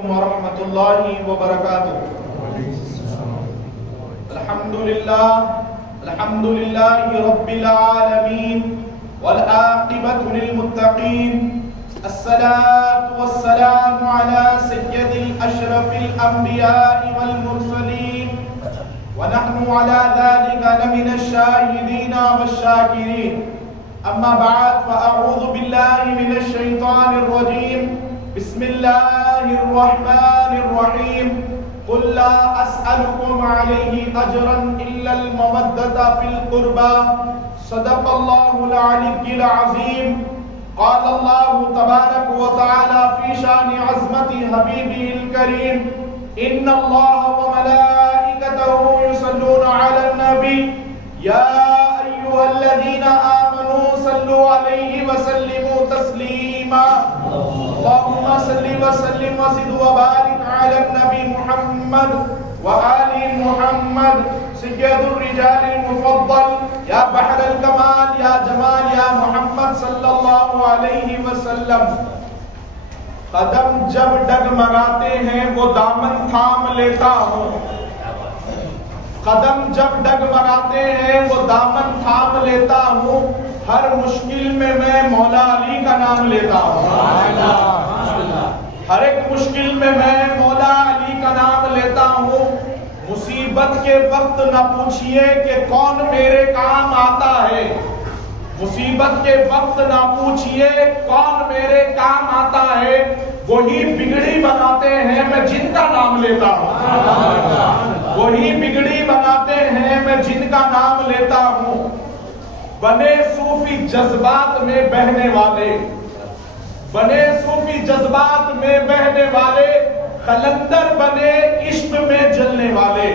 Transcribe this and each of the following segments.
علیکم ورحمۃ اللہ وبرکاتہ۔ الحمد للہ رب العالمین والعاقبۃ للمتقین، الصلاة والسلام علی سید الاشرف الانبیاء والمرسلین، ونحن على ذلك لمن الشاہدین والشاکرین۔ اما بعد فاعوذ باللہ من الشیطان الرجیم، بسم اللہ الرحمن الرحیم۔ قل لا اسألكم علیہ اجرا الا المودۃ فی القربى، صدق اللہ العلی العظیم۔ قال اللہ تبارک وتعالی فی شان عظمت حبیبہ الکریم، ان اللہ وملائکتہ یصلون علی النبی یا ایھا الذین آمنوا صلوا علیہ وسلموا تسلیما۔ اللہم صل وسلم وزد وبارک علی النبی محمد وآل محمد، سید الرجال المفضل، یا بحر الکمال یا جمال یا محمد صلی اللہ علیہ وسلم۔ قدم جب ڈگمگاتے ہیں وہ دامن تھام لیتا ہوں، قدم جب ڈگمگاتے ہیں وہ دامن تھام لیتا ہوں، ہر مشکل میں میں مولا علی کا نام لیتا ہوں، ہر ایک مشکل میں میں مولا علی کا نام لیتا ہوں۔ مصیبت کے وقت نہ پوچھئے کہ کون میرے کام آتا ہے، مصیبت کے وقت نہ پوچھئے کون میرے کام آتا ہے، وہی بگڑی بناتے ہیں میں جن کا نام لیتا ہوں، وہی بگڑی بناتے ہیں میں جن کا نام لیتا ہوں۔ بنے صوفی جذبات میں بہنے والے، بنے صوفی جذبات میں بہنے والے، قلندر بنے عشق میں جلنے والے،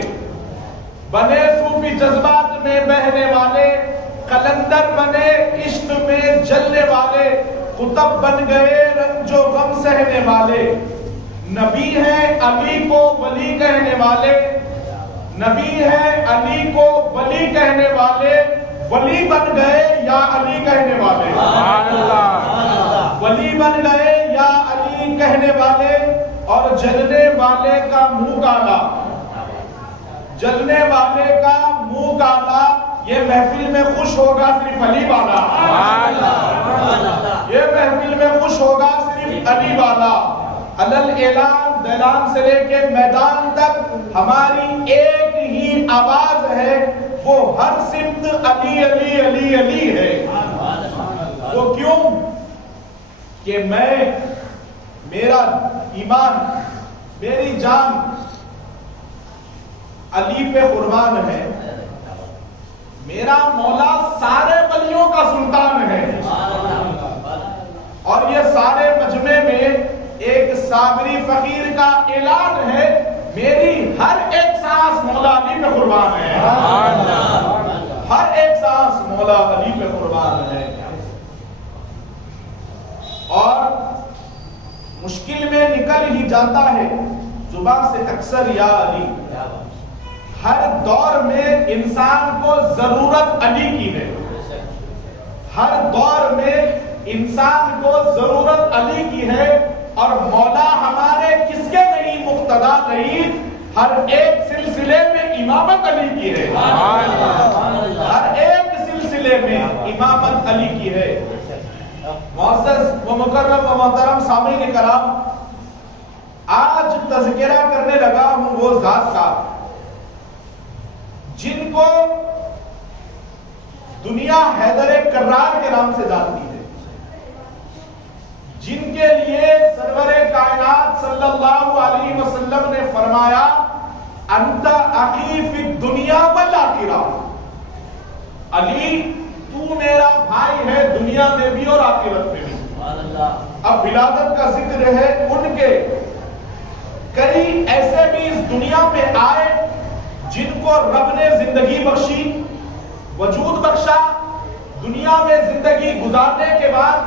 بنے صوفی جذبات میں بہنے والے، قلندر بنے عشق میں جلنے والے، قطب بن گئے رنج و غم سہنے والے، نبی ہیں علی کو ولی کہنے والے، نبی ہیں علی کو ولی کہنے والے، ولی بن گئے یا علی کہنے والے، ولی بن گئے یا علی کہنے والے۔ اور جلنے والے کا منہ کالا، جلنے والے کا منہ کالا، یہ محفل میں خوش ہوگا صرف علی والا، یہ محفل میں خوش ہوگا صرف علی والا۔ علل اعلان، دیلان سے لے کے میدان تک ہماری ایک ہی آواز ہے، وہ ہر سمت علی علی علی علی ہے۔ وہ کیوں کہ میرا ایمان، میری جان علی پہ قربان ہے، میرا مولا سارے ولیوں کا سلطان ہے، اور یہ سارے مجمع میں ایک صابری فقیر کا اعلان ہے، میری ہر ایک سانس مولا علی پہ قربان ہے، ہر ایک سانس مولا علی پہ قربان ہے۔ اور مشکل میں نکل ہی جاتا ہے زبان سے اکثر یا علی، ہر دور میں انسان کو ضرورت علی کی ہے، ہر دور میں انسان کو ضرورت علی کی ہے، اور مولا ہمارے کس کے نہیں، مقتدا نہیں، ہر ایک سلسلے میں امامت علی کی ہے، ہر ایک سلسلے میں امامت علی کی ہے۔ معزز و مکرم و محترم سامعین کرام، آج تذکرہ کرنے لگا ہوں وہ ذات کا جن کو دنیا حیدر کرار کے نام سے جانتی ہے، جن کے لیے سرور کائنات صلی اللہ علیہ وسلم نے فرمایا انت اخی فی الدنیا والآخرہ، علی تو میرا بھائی ہے دنیا میں بھی اور آخرت میں بھی۔ اب ولادت کا ذکر ہے ان کے، کئی ایسے بھی اس دنیا میں آئے جن کو رب نے زندگی بخشی، وجود بخشا، دنیا میں زندگی گزارنے کے بعد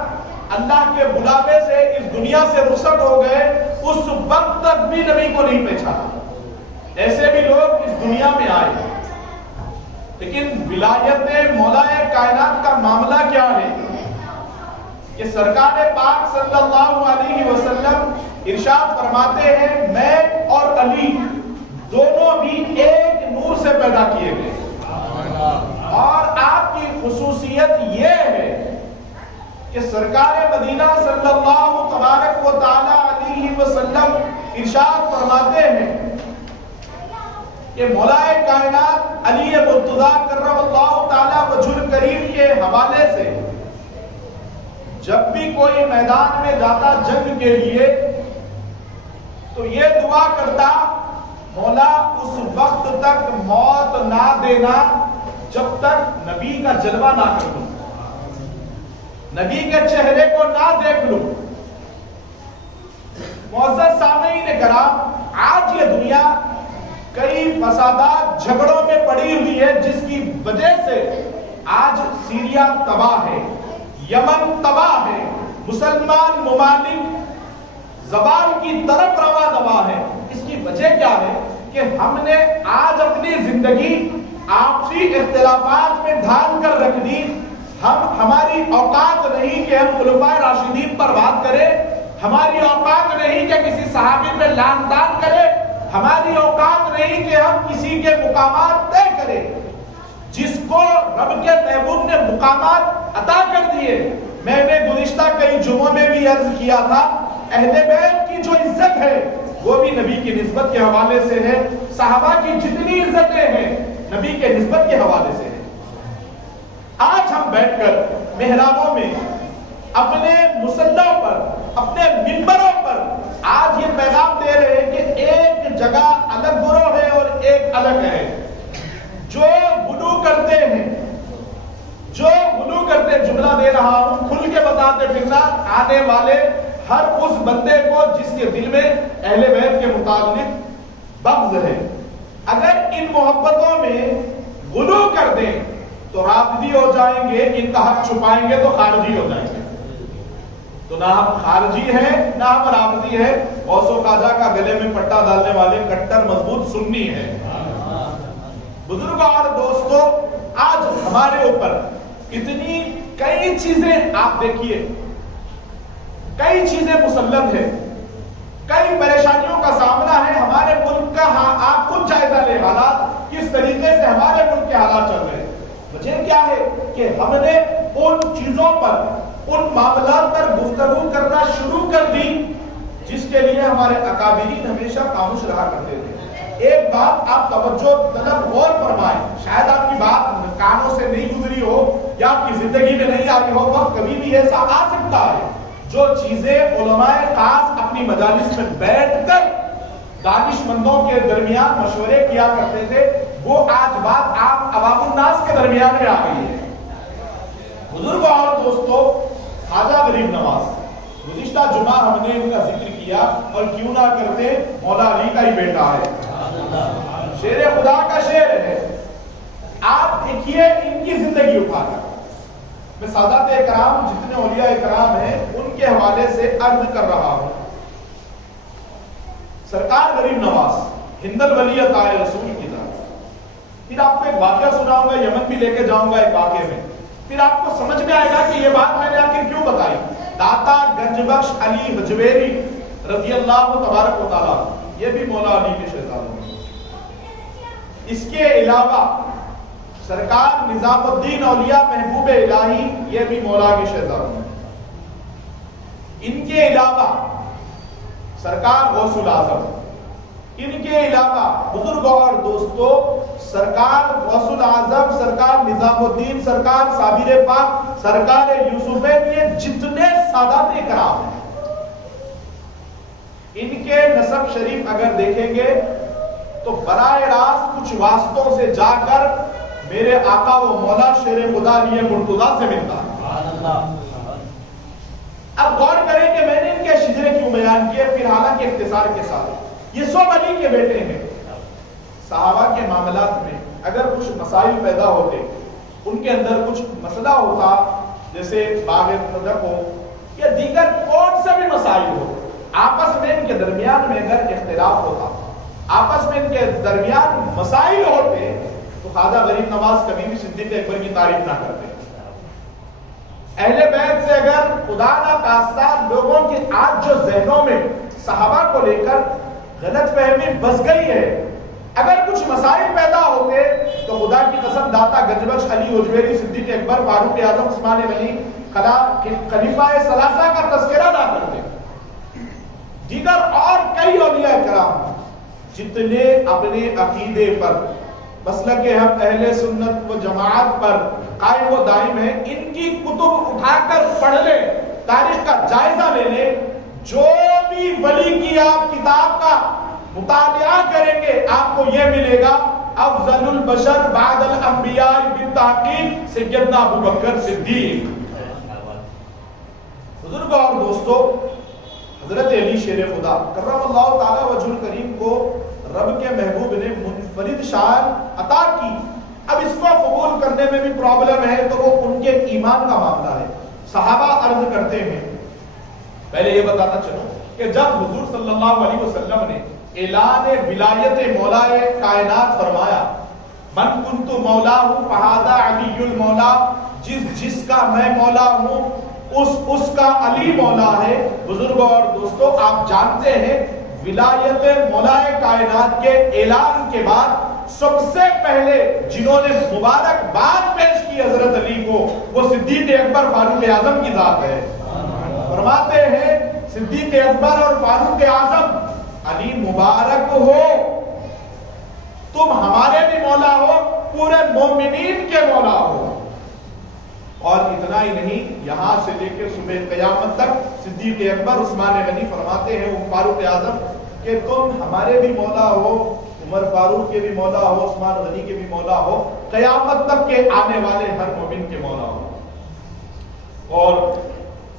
اللہ کے بلاوے سے اس دنیا سے رخصت ہو گئے، اس وقت تک بھی نبی کو نہیں پہچانا۔ ایسے بھی لوگ اس دنیا میں آئے، لیکن ولایت مولا کائنات کا معاملہ کیا ہے؟ کہ سرکار پاک صلی اللہ علیہ وسلم ارشاد فرماتے ہیں میں اور علی دونوں بھی ایک نور سے پیدا کیے گئے، اور آپ کی خصوصیت یہ ہے کہ سرکار مدینہ صلی اللہ تبارک و تعالی علیہ وسلم ارشاد فرماتے ہیں کہ مولا کائنات علی مرتضیٰ کرم اللہ تعالی وجہ الکریم کے حوالے سے جب بھی کوئی میدان میں جاتا جنگ کے لیے تو یہ دعا کرتا، مولا اس وقت تک موت نہ دینا جب تک نبی کا جلوہ نہ کر لوں، نبی کے چہرے کو نہ دیکھ لوں۔ معزز سامعین کرام، آج یہ دنیا کئی فسادات جھگڑوں میں پڑی ہوئی ہے، جس کی وجہ سے آج سیریا تباہ ہے، یمن تباہ ہے، مسلمان ممالک زوال کی طرف رواں دوا ہے۔ اس کی وجہ کیا ہے کہ ہم نے آج اپنی زندگی آپسی اختلافات میں ڈھال کر رکھ دی۔ ہماری اوقات نہیں کہ ہم خلفائے راشدین پر بات کریں، ہماری اوقات نہیں کہ کسی صحابی پہ لعن طعن کریں، ہماری اوقات نہیں کہ ہم کسی کے مقامات طے کریں۔ جس کو رب کے محبوب نے مقامات عطا کر دیے، میں نے گزشتہ کئی جمعوں میں بھی عرض کیا تھا، اہل بیت کی جو عزت ہے وہ بھی نبی کی نسبت کے حوالے سے ہے، صحابہ کی جتنی عزتیں ہیں نبی کے نسبت کے حوالے سے ہے۔ آج ہم بیٹھ کر محرابوں میں، اپنے مصلوں پر، اپنے منبروں پر آج یہ پیغام دے رہے ہیں کہ ایک جگہ الگ گروہ ہے اور ایک الگ ہے، جو غلو کرتے ہیں، جو غلو کرتے، جملہ دے رہا ہوں کھل کے بتاتے پھرنا، آنے والے ہر اس بندے کو جس کے دل میں اہل بیت کے متعلق بغض ہے، اگر ان محبتوں میں غلو کر دیں تو رافضی ہو جائیں گے، ان کا حق چھپائیں گے تو خارجی ہو جائیں گے۔ تو نہ ہم خارجی ہیں نہ ہم رافضی ہیں، غوث و خواجہ کا گلے میں پٹا ڈالنے والے کٹر مضبوط سنی ہے۔ بزرگوں اور دوستوں، آج ہمارے اوپر اتنی کئی چیزیں آپ دیکھیے، کئی چیزیں مسلط ہیں، کئی پریشانیوں کا سامنا ہے ہمارے ملک کا۔ آپ خود جائزہ لیں حالات کس طریقے سے ہمارے ملک کے حالات چل رہے ہیں۔ وجہ کیا ہے کہ ہم نے ان چیزوں پر، ان معاملات پر گفتگو کرنا شروع کر دی جس کے لیے ہمارے اکابرین ہمیشہ خاموش رہا کرتے تھے۔ ایک بات آپ توجہ طلب غور فرمائیں، شاید آپ کی بات کانوں سے نہیں گزری ہو یا آپ کی زندگی میں نہیں آئی ہو، وقت کبھی بھی ایسا آ سکتا ہے جو چیزیں علماء خاص اپنی مجالس میں بیٹھ کر دانش مندوں کے درمیان مشورے کیا کرتے تھے، وہ آج بات آپ عوام الناس کے درمیان میں آ گئی ہے۔ بزرگوں اور دوستوں، خواجہ غریب نواز، گزشتہ جمعہ ہم نے ان کا ذکر کیا، اور کیوں نہ کرتے، مولا علی کا ہی بیٹا ہے، شیر خدا کا شیر ہے۔ آپ دیکھیے ان کی زندگی اٹھا کر، میں سادات اکرام جتنے اولیاء اکرام ہیں ان کے حوالے سے عرض کر رہا ہوں۔ سرکار غریب نواز ہند الولی عطائے رسول کی طرف، پھر آپ کو ایک واقعہ سناؤں گا، یمن بھی لے کے جاؤں گا ایک واقعے میں، پھر آپ کو سمجھ میں آئے گا کہ یہ بات میں نے آخر کیوں بتائی۔ داتا گنج بخش علی حجویری رضی اللہ تبارک و تعالیٰ، یہ بھی مولا علی کے شہزادوں ہیں۔ اس کے علاوہ سرکار نظام الدین اولیاء محبوب الہی، یہ بھی مولا کے شہزادوں ہیں۔ ان کے علاوہ سرکار غوث الاعظم، ان کے علاوہ بزرگوں اور دوستوں سرکار غوث الاعظم، سرکار نظام الدین، سرکار صابر پاک، سرکار یوسفین، یہ جتنے سادات کرام ہیں ان کے نسب شریف اگر دیکھیں گے تو براہ راست کچھ واسطوں سے جا کر میرے آقا و مولا شیر خدا علی مرتضیٰ سے ملتا ہے۔ اب غور کریں کہ میں نے ان کے شجرے کیوں بیان کیے، پھر حالانکہ اختصار کے ساتھ یہ سب علی کے بیٹے ہیں۔ صحابہ کے معاملات میں اگر کچھ مسائل پیدا ہوتے، ان کے اندر کچھ مسئلہ ہوتا، جیسے باغ صدق ہو یا دیگر کون سے بھی مسائل ہو، آپس میں ان کے درمیان میں اگر اختلاف ہوتا، آپس میں ان کے درمیان مسائل ہوتے، تو خواجہ غریب نواز کبھی بھی صدیق اکبر کی تعریف نہ کرتے، اہل بیت سے اگر خدا نہ خواستہ لوگوں کے آج جو ذہنوں میں صحابہ کو لے کر غلط فہمی بس گئی ہے، اگر کچھ مسائل پیدا ہوتے تو خدا کی قسم داتا گنجبخش علی اجمیری، صدیق اکبر، فاروق اعظم، عثمان غنی، خلیفہ ثلاثہ کا تذکرہ نہ کرتے، دیگر اور کئی اولیاء کرام جتنے اپنے عقیدے پر مسلک ہم اہل سنت و جماعت پر قائم و دائم ہیں، ان کی کتب اٹھا کر پڑھ لیں، تاریخ کا جائزہ لے لیں، جو بھی ولی کی آپ کتاب کا مطالعہ کریں گے آپ کو یہ ملے گا، افضل البشر بعد الانبیاء بالتحقیق سیدنا ابوبکر صدیق۔ بزرگ اور دوستو، حضرت علی شیر خدا کرم اللہ تعالی وجہ الکریم کو رب کے محبوب نے منفرد شان عطا کی۔ اب اس کو قبول کرنے میں بھی پرابلم ہے، تو وہ ان کے ایمان کا معاملہ ہے۔ صحابہ عرض کرتے ہیں، پہلے یہ بتاتا چلو کہ جب حضور صلی اللہ علیہ وسلم نے اعلان ولایت مولائے کائنات فرمایا، من کنت مولا ہوں فہذا علی المولا، جس کا میں مولا ہوں اس کا علی مولا ہے۔ بزرگوں اور دوستو، آپ جانتے ہیں ولایت مولائے کائنات کے اعلان کے بعد سب سے پہلے جنہوں نے مبارکباد پیش کی حضرت علی کو، وہ صدیق اکبر فاروق اعظم کی ذات ہے۔ فرماتے ہیں صدیق اکبر اور فاروق اعظم، علی مبارک ہو، تم ہمارے بھی مولا ہو، پورے مومنین کے مولا ہو۔ اور اتنا ہی نہیں، یہاں سے لے کے صبح قیامت تک صدیق اکبر، عثمان غنی فرماتے ہیں فاروق اعظم کہ تم ہمارے بھی مولا ہو، عمر فاروق کے بھی مولا ہو، عثمان غنی کے بھی مولا ہو، قیامت تک کے آنے والے ہر مومن کے مولا ہو۔ اور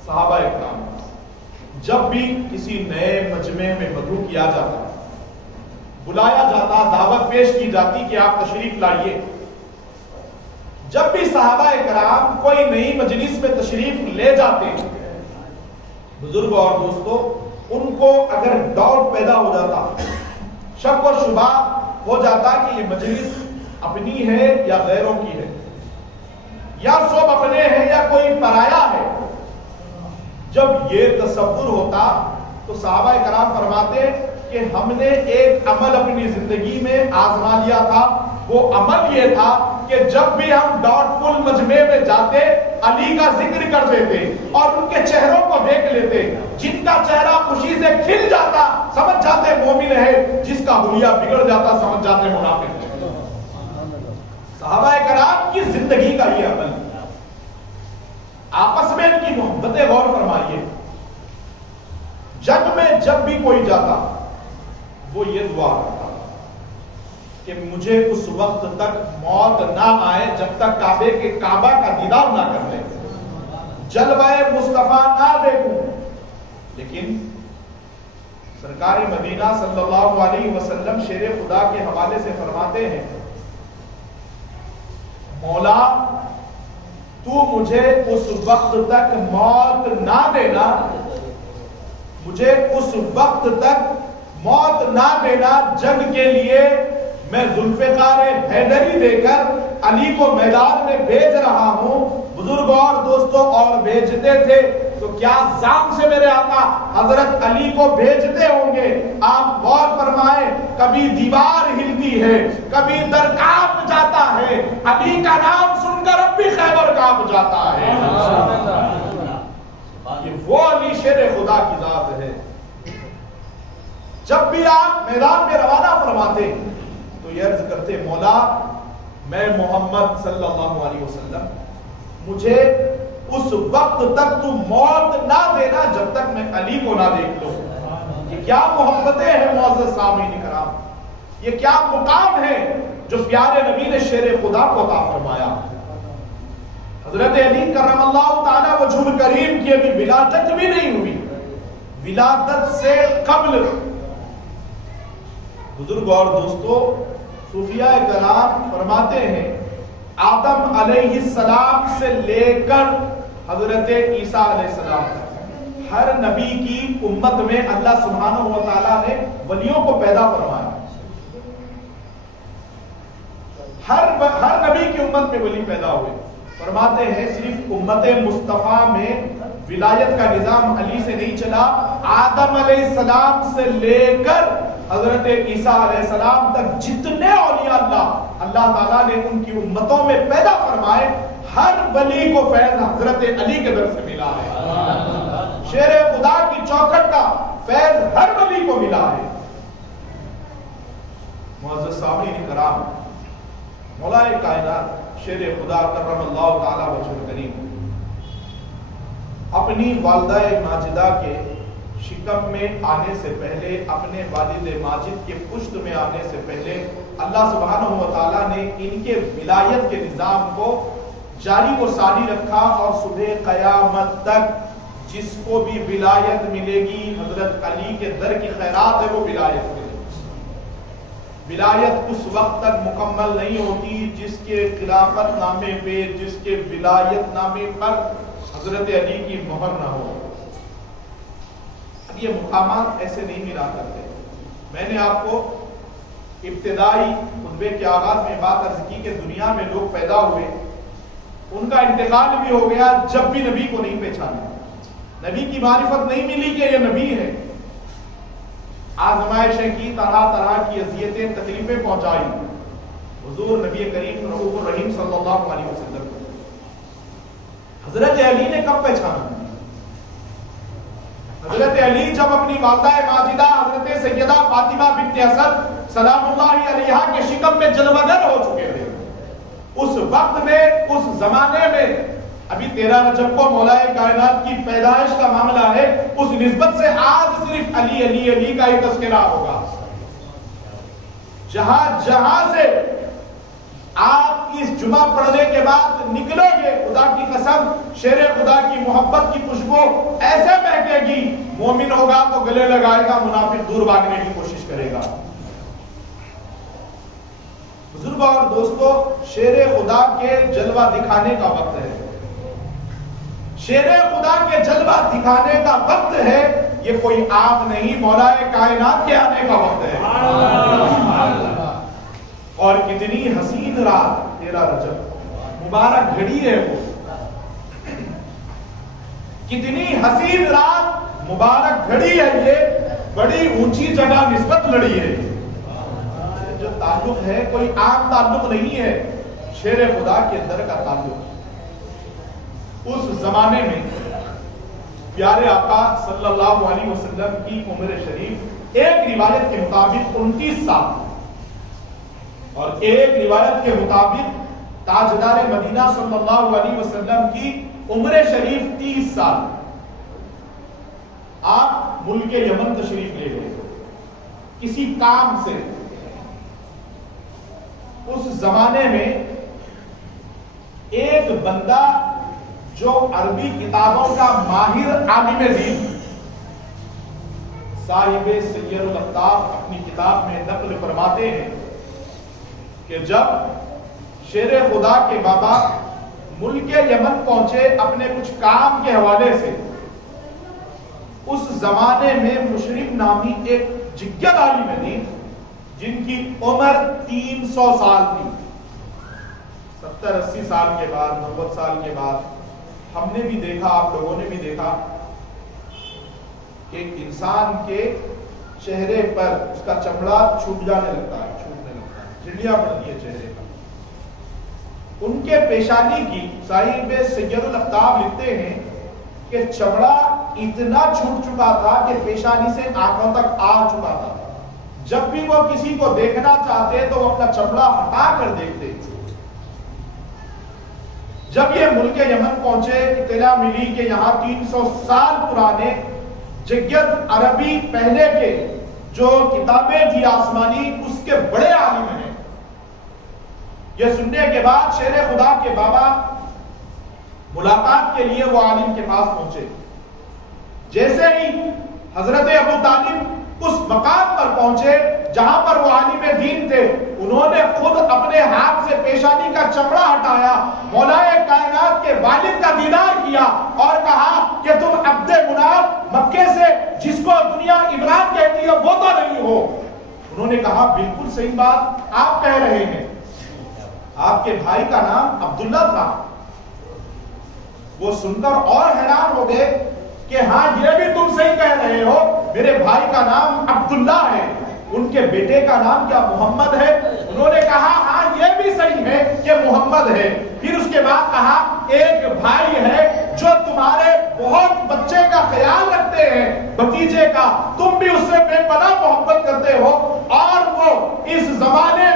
صحابہ اکرام جب بھی کسی نئے مجمع میں مدعو کیا جاتا، بلایا جاتا، دعوت پیش کی جاتی کہ آپ تشریف لائیے، جب بھی صحابہ کرام کوئی نئی مجلس میں تشریف لے جاتے، بزرگ اور دوستو، ان کو اگر ڈاؤٹ پیدا ہو جاتا، شک و شبہ ہو جاتا کہ یہ مجلس اپنی ہے یا غیروں کی ہے، یا سب اپنے ہیں یا کوئی پرایا ہے، جب یہ تصور ہوتا تو صحابہ کرام فرماتے کہ ہم نے ایک عمل اپنی زندگی میں آزما لیا تھا، وہ عمل یہ تھا کہ جب بھی ہم ڈاؤٹ فل مجمع میں جاتے علی کا ذکر کر دیتے اور ان کے چہروں کو دیکھ لیتے، جن کا چہرہ خوشی سے کھل جاتا سمجھ جاتے مومن ہے، جس کا حلیہ بگڑ جاتا سمجھ جاتے منافق ہے۔ صحابہ کرام کی زندگی کا یہ عمل، آپس میں ان کی محبتیں غور فرمائیے، جنگ میں جب بھی کوئی جاتا وہ یہ دعا کرتا کہ مجھے اس وقت تک موت نہ آئے جب تک کعبے کے کعبہ کا دیدار نہ کر لے، جلوہ مصطفیٰ نہ دیکھوں۔ لیکن سرکار مدینہ صلی اللہ علیہ وسلم شیر خدا کے حوالے سے فرماتے ہیں، مولا تو مجھے اس وقت تک موت نہ دینا، مجھے اس وقت تک موت نہ دینا جنگ کے لیے میں ذوالفقار حیدری دے کر علی کو میدان میں بھیج رہا ہوں۔ بزرگوں اور دوستوں، اور بھیجتے تھے تو کیا زام سے میرے آقا حضرت علی کو بھیجتے ہوں گے؟ آپ غور فرمائیں، کبھی دیوار ہلتی ہے، کبھی در کانپ جاتا ہے، علی کا نام سن کر اب بھی خیبر کانپ جاتا ہے۔ یہ وہ علی شیر خدا کی ذات ہے۔ جب بھی آپ میدان میں روانہ فرماتے تو یہ عرض کرتے، مولا میں محمد صلی اللہ علیہ وسلم، مجھے اس وقت تک تو موت نہ دینا جب تک میں علی کو نہ دیکھ لوں۔ یہ کیا محبتیں ہیں معزز سامعین کرام، یہ کیا مقام ہے جو پیارے نبی نے شیر خدا کو عطا فرمایا۔ حضرت علی کرم اللہ تعالی وجہ الکریم کی ابھی ولادت بھی نہیں ہوئی، ولادت سے قبل بزرگ اور دوستو صوفیاء کرام فرماتے ہیں، آدم علیہ السلام سے لے کر حضرت عیسیٰ علیہ السلام تک ہر نبی کی امت میں اللہ سبحانہ و تعالیٰ نے ولیوں کو پیدا فرمایا۔ ہر نبی کی امت میں ولی پیدا ہوئے، فرماتے ہیں صرف امت مصطفیٰ میں ولایت کا نظام علی سے نہیں چلا، آدم علیہ السلام سے لے کر حضرت عیسیٰ علیہ السلام تک جتنے اولیاء اللہ تعالیٰ نے ان کی امتوں میں پیدا فرمائے، ہر ولی کو فیض حضرت علی کے در سے ملا ہے۔ شیر خدا کی چوکھٹ کا فیض ہر ولی کو ملا ہے۔ معزز سامعین کرام، مولا کائنات شیر خدا کرم اللہ تعالی وجہ کریم اپنی والدہ ماجدہ کے شکم میں آنے سے پہلے، اپنے والد ماجد کے پشت میں آنے سے پہلے اللہ سبحانہ و تعالیٰ نے ان کے ولایت کے نظام کو جاری و ساری رکھا، اور صبح قیامت تک جس کو بھی ولایت ملے گی حضرت علی کے در کی خیرات ہے وہ ولایت ملے گی۔ ولایت اس وقت تک مکمل نہیں ہوتی جس کے خلافت نامے پہ، جس کے ولایت نامے پر حضرت علی کی مہر نہ ہو۔ اب یہ مقامات ایسے نہیں ملا کرتے۔ میں نے آپ کو ابتدائی خطبے کے آغاز میں بات عرض کی کہ دنیا میں لوگ پیدا ہوئے، ان کا انتقال بھی ہو گیا، جب بھی نبی کو نہیں پہچانا، نبی کی معرفت نہیں ملی کہ یہ نبی ہے۔ آزمائشیں کی، طرح طرح کی اذیتیں تکلیفیں پہنچائی حضور نبی کریم رؤوف الرحیم صلی اللہ علیہ وسلم۔ حضرت علی نے کب پہچانا؟ حضرت علی جب اپنی والدہ ماجدہ حضرت سیدہ فاطمہ بنت اسد سلام اللہ علیہا کے شکم میں جلوگر ہو چکے تھے۔ اس وقت میں، اس زمانے میں، ابھی 13 رجب کو مولا کائنات کی پیدائش کا معاملہ ہے، اس نسبت سے آج صرف علی علی علی کا ہی تذکرہ ہوگا۔ جہاں جہاں سے آپ اس جمعہ پڑھنے کے بعد نکلو گے، خدا کی قسم شیر خدا کی محبت کی خوشبو ایسے مہکے گی، مومن ہوگا تو گلے لگائے گا، منافق دور بھاگنے کی کوشش کرے گا۔ بزرگوں اور دوستو، شیر خدا کے جلوہ دکھانے کا وقت ہے، شیر خدا کے جلوہ دکھانے کا وقت ہے، یہ کوئی عام نہیں، مولا کائنات کے آنے کا وقت ہے۔ اور کتنی حسین رات 13 رجب، مبارک گھڑی ہے وہ، کتنی حسین رات، مبارک گھڑی ہے، یہ بڑی اونچی جگہ نسبت لڑی ہے۔ جو تعلق ہے کوئی عام تعلق نہیں ہے، شیر خدا کے در کا تعلق۔ اس زمانے میں پیارے آقا صلی اللہ علیہ وسلم کی عمر شریف ایک روایت کے مطابق 29 سال، اور ایک روایت کے مطابق تاجدار مدینہ صلی اللہ علیہ وسلم کی عمر شریف 30 سال۔ آپ ملک یمن تشریف لے گئے کسی کام سے۔ اس زمانے میں ایک بندہ جو عربی کتابوں کا ماہر عالم دین، صاحب سیر الاقطاب اپنی کتاب میں نقل فرماتے ہیں کہ جب شیر خدا کے بابا ملک یمن پہنچے اپنے کچھ کام کے حوالے سے، اس زمانے میں مشرف نامی ایک جگہ عالم دین جن کی عمر 300 سال تھی، 70-80 سال کے بعد، 90 سال کے بعد ہم نے بھی دیکھا، آپ لوگوں نے بھی دیکھا کہ ایک انسان کے چہرے پر اس کا چمڑا چھوٹ جانے لگتا ہے، چھوٹنے لگتا ہے، جھڑیاں پڑتی ہے چہرے پر۔ ان کے پیشانی کی صاحب سیر الاقطاب لکھتے ہیں کہ چمڑا اتنا چھوٹ چکا تھا کہ پیشانی سے آنکھوں تک آ چکا تھا، جب بھی وہ کسی کو دیکھنا چاہتے تو وہ اپنا چمڑا ہٹا کر دیکھتے۔ جب یہ ملک یمن پہنچے، اطلاع ملی کہ یہاں 300 سال پرانے جگت عربی پہلے کے جو کتابیں تھی آسمانی، اس کے بڑے عالم ہیں۔ یہ سننے کے بعد شیر خدا کے بابا ملاقات کے لیے وہ عالم کے پاس پہنچے۔ جیسے ہی حضرت ابو طالب اس مقام پر پہنچے جہاں پر وہ عالم دین تھے، انہوں نے خود اپنے ہاتھ سے پیشانی کا چمڑا ہٹایا، مولا کائنات کے والد کا دیدار کیا اور کہا کہ تم عبد مناف مکے سے جس کو دنیا عمران کہتی ہے وہ تو نہیں ہو؟ انہوں نے کہا بالکل صحیح بات آپ کہہ رہے ہیں، آپ کے بھائی کا نام عبداللہ تھا، وہ سن کر اور حیران ہو گئے کہ ہاں یہ بھی تم صحیح کہہ رہے ہو، میرے بھائی کا نام عبداللہ ہے، ان کے بیٹے کا نام کیا محمد ہے؟ انہوں نے کہا ہاں یہ بھی صحیح ہے کہ محمد ہے۔ پھر اس کے بعد کہا ایک بھائی ہے جو تمہارے بہت بچے کا خیال رکھتے ہیں، بھتیجے کا، تم بھی اس سے بے پناہ محبت کرتے ہو، اور وہ اس زمانے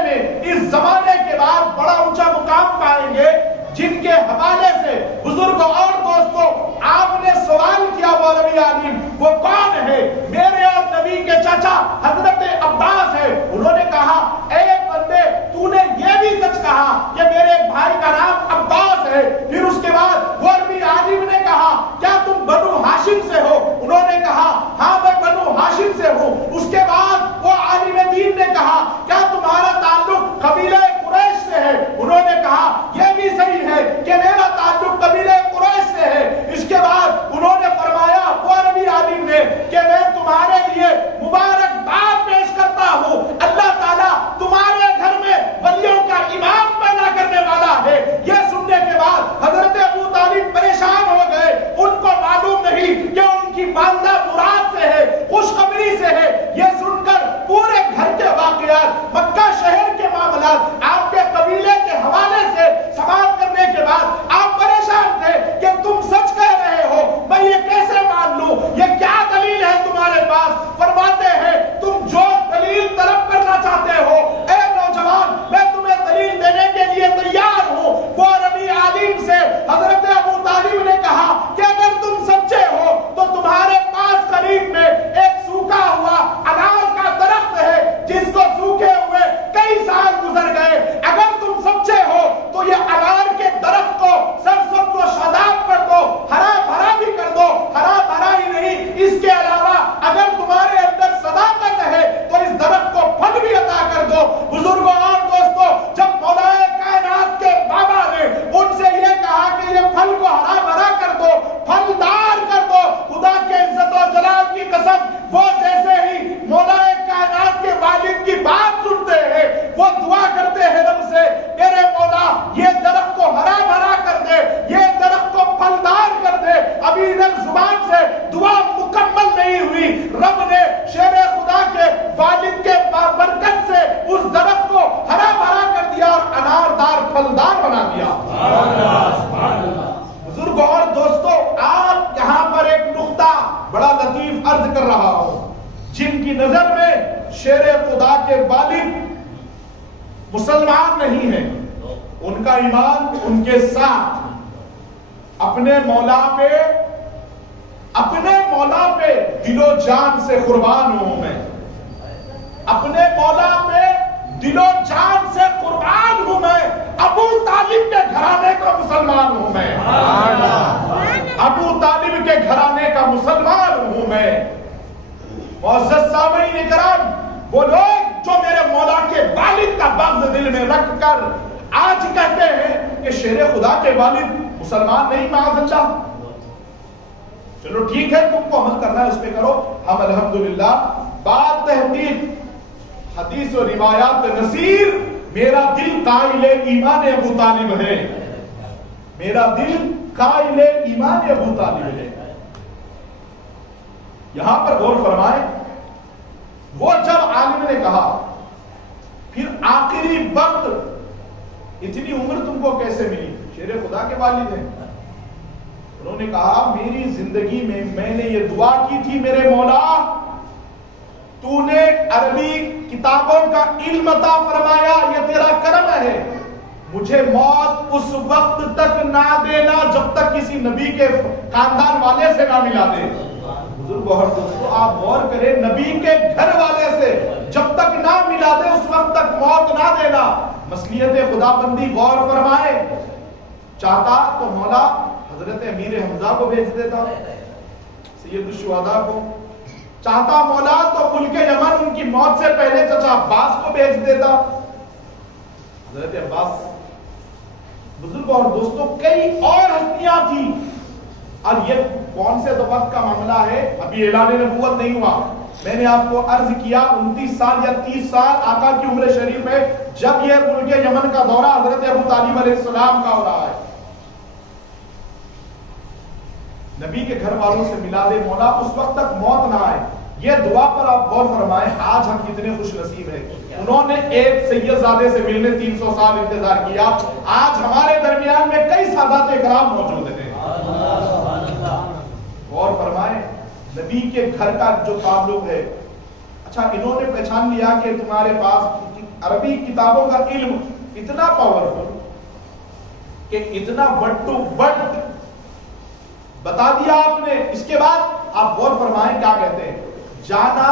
کے بعد بڑا اونچا مقام پائیں گے، جن کے حوالے سے بزرگوں اور دوستوں آپ نے سوال کیا مولوی عالم وہ کون ہے؟ میرے اور نبی کے چچا حضرت عباس ہے۔ انہوں نے کہا اے بندے تو نے یہ بھی سچ کہا کہ میرے بھائی کا نام عباس ہے۔ پھر اس کے بعد مولوی عالم نے کہا کیا تم بنو ہاشم سے ہو؟ انہوں نے کہا ہاں میں بنو ہاشم سے ہوں۔ اس کے بعد وہ عالم دین نے کہا کیا تمہارا تعلق قبیلہ قریش سے ہے؟ انہوں نے کہا یہ بھی صحیح ہے کہ میرا تعلق قبیلہ قریش سے ہے۔ اس کے بعد انہوں نے فرمایا مولوی عالم نے کہ میں تمہارے لیے مبارکباد پیش کرتا ہوں، اللہ تعالیٰ تمہارے گھر میں ولیوں کا امام پیدا کرنے والا ہے۔ یہ سننے کے بعد حضرت ابو طالب پریشان ہو گئے، ان کو معلوم نہیں کہ ان کی والدہ مراد سے ہے، خوشخبری سے ہے۔ یہ سن کر پورے گھر کے واقعات، مکہ شہر کے معاملات آپ کے قبیلے کے حوالے سے سماعت کرنے کے بعد آپ پریشان تھے کہ تم سچ کہہ رہے ہو، میں یہ کیسے مان لوں، یہ کیا دلیل ہے تمہارے پاس؟ فرماتے ہیں تم جو دلیل طلب کرنا چاہتے ہو اے نوجوان میں تمہیں دلیل دینے کے لیے تیار ہوں۔ وہ ربی عالم سے حضرت ابو طالب نے کہا کہ اگر تم سچے ہو تو تمہارے پاس قریب میں ایک سوکھا ہوا انار کا درخت ہے جس کو سوکھے ہوئے کئی سال گزر گئے، اگر تم سچے ہو تو یہ انار کے درخت کو سرسبز و شاداب کر دو، ہرا بھرا بھی کر دو، ہرا بھرا ہی نہیں اس کے علاوہ اگر تمہارے اندر صداقت ہے تو اس درخت کو پھل بھی عطا کر دو۔ بزرگوں اور دوستوں جب مولا کائنات کے بابا نے ان سے یہ کہا کہ یہ پھل کو ہرا بھرا کر دو، پھلدار کر دو، خدا کے عزت و جلال کی قسم وہ جیسے ہی مولا کائنات کے والد کی بات سنتے ہیں وہ دعا کرتے ہیں رب سے میرے مولا یہ درخت کو ہرا بھرا کر دے، یہ درخت کو پھلدار کر دے۔ ابھی ادھر زبان سے دعا مکمل نہیں ہوئی، رب نے شیر خدا کے والد کے برکت سے اس درخت کو ہرا بھرا کر دیا اور اناردار پھلدار بنا دیا۔ بزرگوں اور دوستوں آپ یہاں پر ایک نقطہ بڑا لطیف عرض کر رہا ہوں، جن کی نظر میں شیر خدا کے والد مسلمان نہیں ہے، ان کا ایمان ان کے ساتھ اپنے مولا پہ دل و جان سے قربان ہوں میں، اپنے مولا پہ دل و جان سے قربان ہوں میں، ابو طالب کے گھرانے کا مسلمان ہوں میں، ابو طالب کے گھرانے کا مسلمان ہوں میں۔ معزز سامعین کرام، وہ لوگ جو میرے مولا کے والد کا بغض دل میں رکھ کر آج کہتے ہیں کہ شیر خدا کے والد مسلمان نہیں، معاذ اللہ، چلو ٹھیک ہے تم کو عمل کرنا ہے اس پہ کرو، ہم الحمدللہ بات تحقیق حدیث و روایات نصیر میرا دل قائل ایمان ابو طالب ہے، میرا دل قائل ایمان ابو طالب ہے۔ یہاں پر غور فرمائیں، وہ جب عالم نے کہا پھر آخری وقت اتنی عمر تم کو کیسے ملی؟ شیر خدا کے والد ہیں، انہوں نے کہا میری زندگی میں نے یہ دعا کی تھی میرے مولا تو نے عربی کتابوں کا علم عطا فرمایا، یہ تیرا کرم ہے، مجھے موت اس وقت تک نہ دینا جب تک کسی نبی کے خاندان والے سے نہ ملا دے۔ بزرگ اور دوستو آپ غور کریں، نبی کے گھر والے سے جب تک نہ ملا دے اس وقت تک موت نہ دینا۔ مصلیحت خدا بندی غور فرمائے، چاہتا تو مولا حضرت امیر حمزہ کو بھیج دیتا، سید الشہداء کو، چاہتا مولا تو ملک یمن ان کی موت سے پہلے چچا عباس کو بھیج دیتا، حضرت عباس۔ بزرگ اور دوستو کئی اور ہستیاں تھیں، اور یہ کون سے وقت کا معاملہ ہے؟ ابھی اعلان نبوت نہیں ہوا، میں نے آپ کو عرض کیا 29 سال یا 30 سال آقا کی عمر شریف ہے جب یہ ملک یمن کا دورہ حضرت ابو طالب علیہ السلام کا ہو رہا ہے۔ نبی کے گھر والوں سے ملا دے مولا، اس وقت تک موت نہ آئے. یہ دعا پر آپ غور فرمائیں. آج ہم کتنے خوش نصیب ہیں. انہوں نے ایک سید زادے سے ملنے 300 سال انتظار کیا. آج ہمارے درمیان میں کئی سادات اکرام موجود ہیں. غور فرمائیں نبی کے گھر کا جو تعلق ہے. اچھا انہوں نے پہچان لیا کہ تمہارے پاس عربی کتابوں کا علم اتنا پاورفل کہ اتنا وٹ ٹو وٹ بتا دیا آپ نے. اس کے بعد آپ غور فرمائیں کیا کہتے ہیں. جانا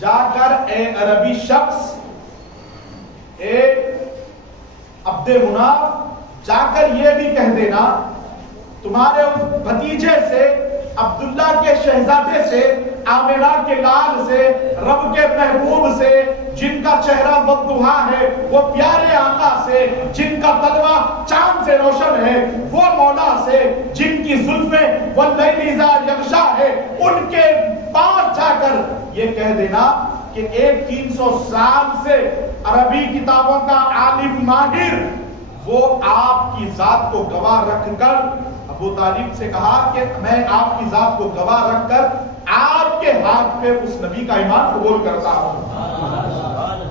جا کر اے عربی شخص، اے عبد مناف، جا کر یہ بھی کہہ دینا تمہارے اس بھتیجے سے، عبداللہ کے شہزادے سے، آمنہ کے لال سے، رب کے محبوب سے، جن کا چہرہ والضحا ہے، وہ پیارے آقا سے، جن کا طلوہ چاند سے روشن ہے، وہ مولا سے، جن کی زلفیں واللیل اذا یغشا ہے، ان کے پاس جا کر یہ کہہ دینا کہ ایک 300 سال سے عربی کتابوں کا عالم ماہر، وہ آپ کی ذات کو گواہ رکھ کر، ابو طالب سے کہا کہ میں آپ کی ذات کو گواہ رکھ کر آپ کے ہاتھ پہ اس نبی کا ایمان قبول کرتا ہوں.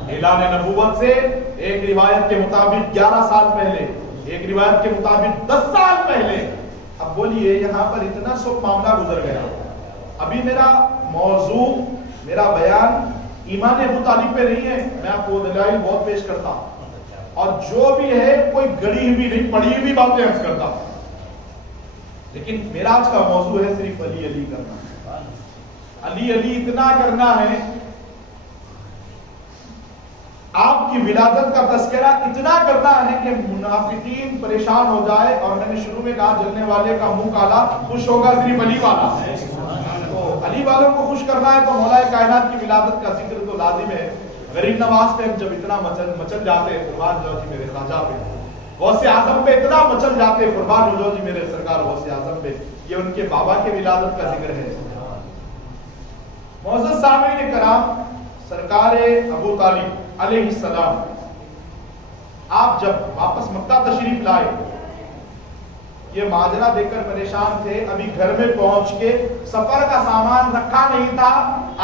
اعلان نبوت سے ایک روایت کے مطابق 11 سال پہلے، ایک روایت کے مطابق 10 سال پہلے. اب بولیے یہاں پر اتنا سب معاملہ گزر گیا. ابھی میرا موضوع، میرا بیان ایمان ابو طالب پہ نہیں ہے. میں آپ کو دلائل بہت پیش کرتا اور جو بھی ہے کوئی گڑی ہوئی نہیں پڑھی ہوئی باتیں عرض کرتا، لیکن میرا آج کا موضوع ہے صرف علی علی کرنا. علی علی اتنا کرنا ہے، آپ کی ولادت کا تذکرہ اتنا کرنا ہے کہ منافقین پریشان ہو جائے. اور میں نے شروع میں کہا جلنے والے کا منہ کالا، خوش ہوگا صرف علی والا. تو علی والوں کو خوش کرنا ہے تو مولا کائنات کی ولادت کا ذکر تو لازم ہے. غریب نواز پہ جب اتنا مچل جاتے ہیں، قربان جاؤ جی میرے خواجہ پہ، غوث اعظم پہ اتنا مچل جاتے ہیں، قربان ہو جاؤ جی میرے سرکار غوث اعظم پہ. یہ ان کے بابا کے ولادت کا ذکر ہے. معزز سامعین کرام، سرکار ابو طالب علیہ السلام آپ جب واپس مکہ تشریف لائے، یہ ماجرا دیکھ کر پریشان تھے. ابھی گھر میں پہنچ کے سفر کا سامان رکھا نہیں تھا.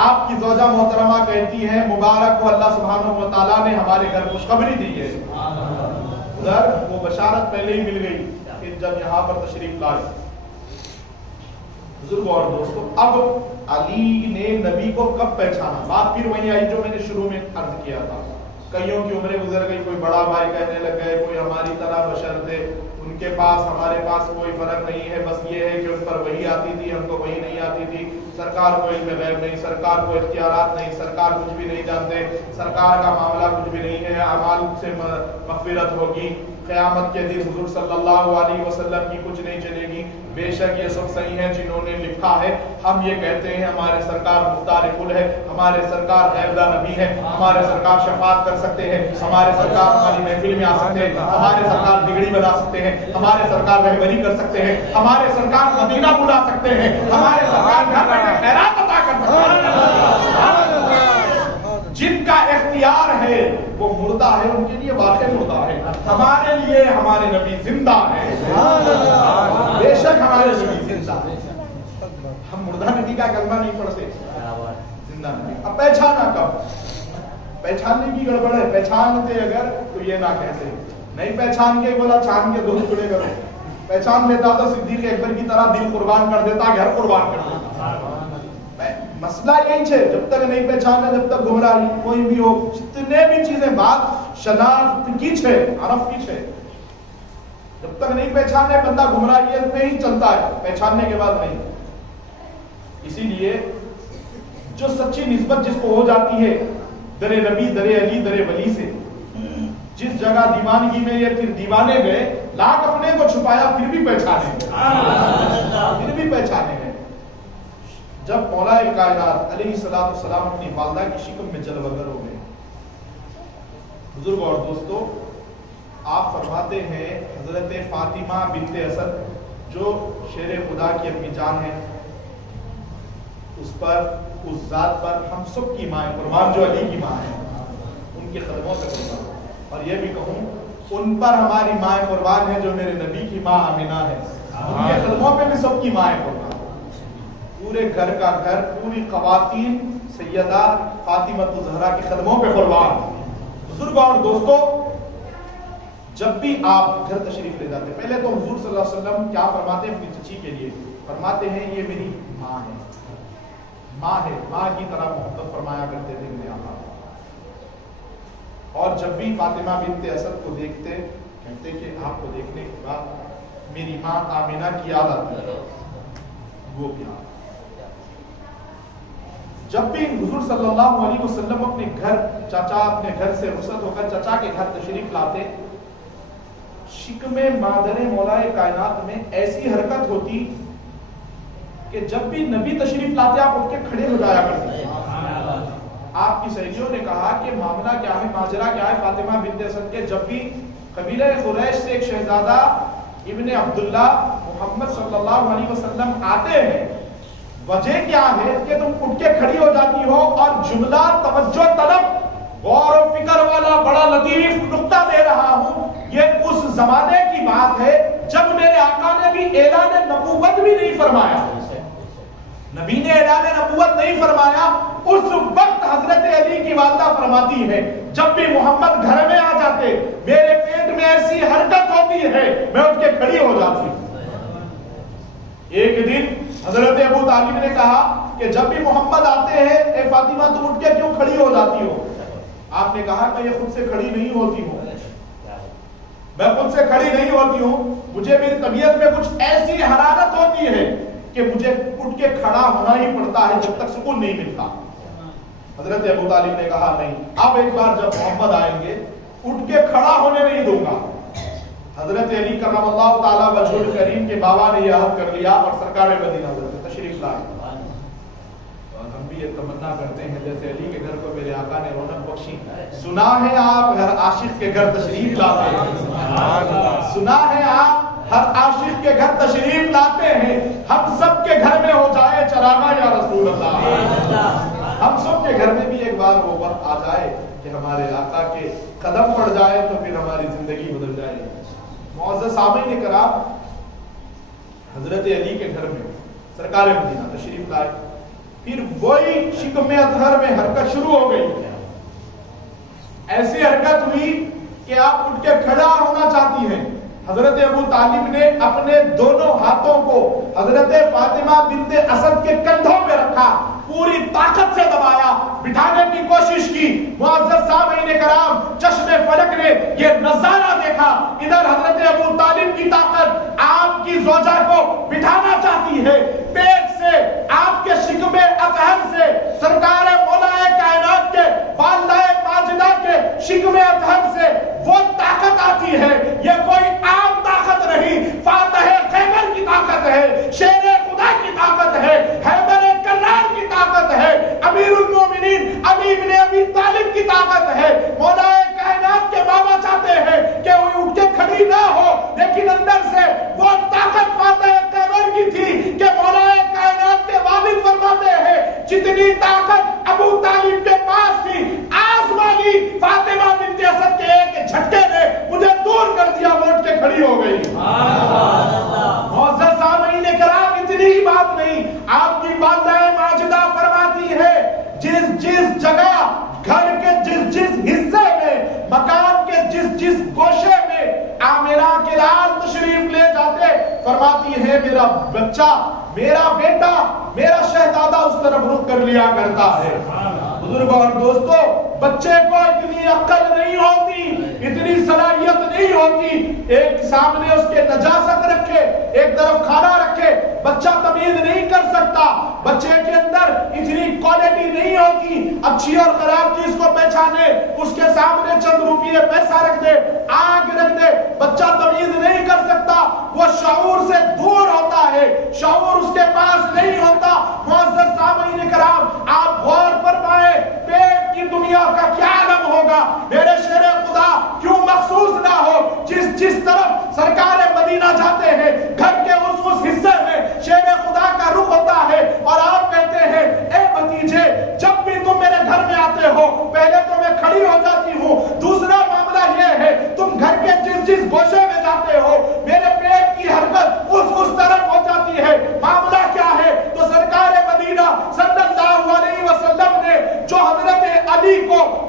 آپ کی زوجہ محترمہ کہتی ہیں مبارک ہو اللہ سبحانہ و تعالیٰ نے ہمارے گھر خوشخبری دی ہے. ادھر وہ بشارت پہلے ہی مل گئی کہ جب یہاں پر تشریف لائے. بزرگوں اور دوستوں، اب علی نے نبی کو کب پہچانا؟ بات پھر وہی آئی جو میں نے شروع میں عرض کیا تھا. کئیوں کی عمریں گزر گئی، کوئی بڑا بھائی کہنے لگ گئے، کوئی ہماری طرح بشر تھے، ان کے پاس ہمارے پاس کوئی فرق نہیں ہے، بس یہ ہے کہ ان پر وہی آتی تھی، ہم کو وہی نہیں آتی تھی. سرکار کو علم غیب نہیں، سرکار کو اختیارات نہیں، سرکار کچھ بھی نہیں جانتے، سرکار کا معاملہ کچھ بھی نہیں ہے، اعمال سے مغفرت ہوگی، قیامت کے دن حضور صلی اللہ علیہ وسلم کی کچھ نہیں چلے گی. بے شک یہ سب صحیح ہے جنہوں نے لکھا ہے. ہم یہ کہتے ہیں ہمارے سرکار مختار کل ہے، ہمارے سرکار غیبدہ نبی ہے، ہمارے سرکار شفاعت کر سکتے ہیں، ہمارے سرکار ہماری محفل میں آ سکتے ہیں، ہمارے سرکار بگڑی بنا سکتے ہیں، ہمارے سرکار رہبری کر سکتے ہیں، ہمارے سرکار مدینہ بلا سکتے ہیں، ہمارے سرکار گھر بیٹھے خیرات عطا کر سکتے ہیں. جن کا اختیار ہے وہ مردہ ہے، ان کے لیے واقع مردہ ہے. ہمارے لیے ہمارے نبی زندہ ہے. بے شک ہمارے نبی زندہ ہے. ہم مردہ نبی کا کلمہ نہیں پڑھتے، زندہ نبی. اب پہچانا کب؟ پہچاننے کی گڑبڑ ہے. پہچانتے اگر تو یہ نہ کہتے، نہیں پہچان کے بولا چاند کے دو ٹکڑے کرو. پہچان لیتا تو صدیق اکبر کی طرح دل قربان کر دیتا، گھر قربان کر دیتا. مسئلہ یہی ہے، جب تک نہیں پہچانا، جب تک گمراہی کوئی بھی ہو، جتنے بھی چیزیں بات شناخت کی ہے، عرف کی ہے، جب تک نہیں پہچانے بندہ گمراہیت میں ہی چلتا ہے، پہچاننے کے بعد نہیں. اسی لیے جو سچی نسبت جس کو ہو جاتی ہے در نبی، در علی، در ولی سے، جس جگہ دیوانگی میں یہ پھر دیوانے گئے، لاکھ اپنے کو چھپایا پھر بھی پہچانے گئے، پھر بھی پہچانے گئے. جب مولا کائنات علیہ السلام اپنی والدہ کی شکم میں جلوگر ہو گئے. بزرگ اور دوستو، آپ فرماتے ہیں حضرت فاطمہ بنت اسد جو شیر خدا کی اپنی جان ہے، اس پر، اس ذات پر ہم سب کی ماں قربان جو علی کی ماں ہے، ان کے قدموں سے قربان. اور یہ بھی کہوں ان پر ہماری ماں قربان ہے جو میرے نبی کی ماں آمنہ ہے. ان کے قدموں پہ بھی سب کی مائیں قربان. پورے گھر کا گھر، پوری خواتین سیدہ فاطمہ الزہرا کے قدموں پہ قربان. بزرگوں اور دوستو، جب بھی آپ گھر تشریف لے جاتے، پہلے تو حضور صلی اللہ علیہ وسلم کیا فرماتے ہیں اپنی چچی کے لیے؟ فرماتے ہیں یہ میری ماں ہے، ماں ہے، ماں کی طرح محبت فرمایا کرتے تھے میرے آقا. اور جب بھی فاطمہ بنت اسد کو دیکھتے کہتے کہ آپ کو دیکھنے کے بعد میری ماں آمینہ کی یاد آتی ہے. وہ کیا جب بھی حضور صلی اللہ علیہ وسلم اپنے گھر، چاچا اپنے گھر سے رخصت ہو کر چاچا کے گھر تشریف لاتے، شکم مادر مولائے کائنات میں ایسی حرکت ہوتی کہ جب بھی نبی تشریف لاتے آپ اٹھ کے کھڑے ہو جایا کرتے. آپ کی سہیلیوں نے کہا کہ معاملہ کیا ہے، ماجرا کیا ہے فاطمہ بنت اسد کے؟ جب بھی قبیلہ قریش سے ایک شہزادہ ابن عبداللہ محمد صلی اللہ علیہ وسلم آتے ہیں، وجہ کیا ہے کہ تم اٹھ کے کھڑی ہو جاتی ہو اور جملہ توجہ طلب غور و فکر والا بڑا لطیف نقطہ دے رہا ہوں. یہ اس زمانے کی بات ہے جب میرے آقا نے بھی اعلان نبوت بھی نہیں فرمایا، نبی نے اعلان نبوت نہیں فرمایا. اس وقت حضرت علی کی والدہ فرماتی ہے جب بھی محمد گھر میں آ جاتے میرے پیٹ میں ایسی حرکت ہوتی ہے میں اٹھ کے کھڑی ہو جاتی. ایک دن حضرت ابو طالب نے کہا کہ جب بھی محمد آتے ہیں اے فاطمہ تم اٹھ کے کیوں کھڑی ہو جاتی ہو؟ آپ نے کہا میں یہ خود سے کھڑی نہیں ہوتی ہوں، میں خود سے کھڑی نہیں ہوتی ہوں، مجھے میری طبیعت میں کچھ ایسی حرارت ہوتی ہے کہ مجھے اٹھ کے کھڑا ہونا ہی پڑتا ہے جب تک سکون نہیں ملتا. حضرت ابو طالب نے کہا نہیں، اب ایک بار جب محمد آئیں گے اٹھ کے کھڑا ہونے نہیں دوں گا. حضرت علی کرم اللہ تعالیٰ وجہ الکریم کے بابا نے یہ عہد کر لیا اور سرکار مدینہ حضرت تشریف لائے. اور ہم بھی یہ تمنا کرتے ہیں جیسے علی کے گھر کو میرے آقا نے رونق بخشی. سنا ہے آپ ہر عاشق کے گھر تشریف لاتے ہیں، سنا ہے آپ ہر عاشق کے گھر تشریف لاتے ہیں. ہم سب کے گھر میں ہو جائے چراغا یا رسول اللہ. ہم سب کے گھر میں بھی ایک بار وہ وقت آ جائے کہ ہمارے آقا کے قدم پڑ جائے تو پھر ہماری زندگی بدل جائے. معزز سامعین کرام، حضرت علی کے گھر میں سرکار مدینہ تشریف لائے، پھر وہی شکم اطہر میں حرکت شروع ہو گئی. ایسی حرکت ہوئی کہ آپ اٹھ کے کھڑا ہونا چاہتی ہیں. حضرت ابو طالب نے اپنے دونوں ہاتھوں کو حضرت فاطمہ بنت اسد کے کندھوں پہ رکھا، پوری طاقت سے دبایا، بٹھانے کی کوشش کی. معزز سامعین کرام، چشم فلک نے یہ نظارہ دیکھا، ادھر حضرت ابو طالب کی طاقت آپ کی زوجہ کو بٹھانا چاہتی ہے، پیٹ سے آپ کے شکم اطہر سے سرکار مولا کائنات کے والدہ ماجدہ کے شکم اطہر سے وہ طاقت آتی ہے. یہ کوئی عام طاقت نہیں، فاتح خیبر کی طاقت ہے، شیر خدا کی طاقت ہے، حیدر کرار کی طاقت ہے، امیر المومنین علی بن ابی طالب کی طاقت ہے. مولا کائنات کے بابا چاہتے ہیں کہ وہ اٹھ کے کھڑی نہ ہو، لیکن اندر سے وہ طاقت فاتح خیبر کی تھی کہ مولا کائنات کے والد فرماتے ہیں جتنی طاقت ابو طالب کے پاس تھی آسمانی فاطمہ بنت اسد کے ایک جھٹکے نے مجھے دور کر دیا، وہ اٹھ کے کھڑی ہو گئی. معزز سامعین کرام، اتنی ہی بات نہیں، آپ کی والدہ ماجدہ فرماتی ہے جس جگہ گھر کے جس حصے میں، مکان کے جس گوشے میں عامرہ کے لال تشریف لے جاتے، فرماتی ہے میرا بچہ، میرا بیٹا، میرا شہزادہ اس طرف رخ کر لیا کرتا ہے. بزرگوں اور دوستو، بچے کو اتنی عقل نہیں ہوتی، اتنی صلاحیت نہیں ہوتی، ایک سامنے اس کے نجاست رکھے، ایک طرف کھانا رکھے، بچہ تمیز نہیں کر سکتا. بچے کے اندر اتنی کوالٹی نہیں ہوتی اچھی اور خراب چیز کو پہچانے. اس کے سامنے چند روپیے پیسہ رکھ دے، آگ رکھ دے، بچہ تمیز نہیں کر سکتا، وہ شعور سے دور ہوتا ہے، شعور اس کے پاس نہیں ہوتا. معزز سامعین کرام، آپ غور فرمائیں پیٹ کی دنیا کا کیا عالم ہوگا. میرے شیر خدا کیوں مخصوص نہ ہو، جس طرف سرکار مدینہ جاتے ہیں گھر کے اس حصے میں شیر خدا کا رخ ہوتا ہے، اور آپ کہتے ہیں اے بھتیجے جب بھی تم میرے گھر میں آتے ہو پہلے تو میں کھڑی ہو جاتی ہوں، دوسرا معاملہ یہ ہے تم گھر کے جس گوشے میں جاتے ہو میرے پیٹ کی حرکت اس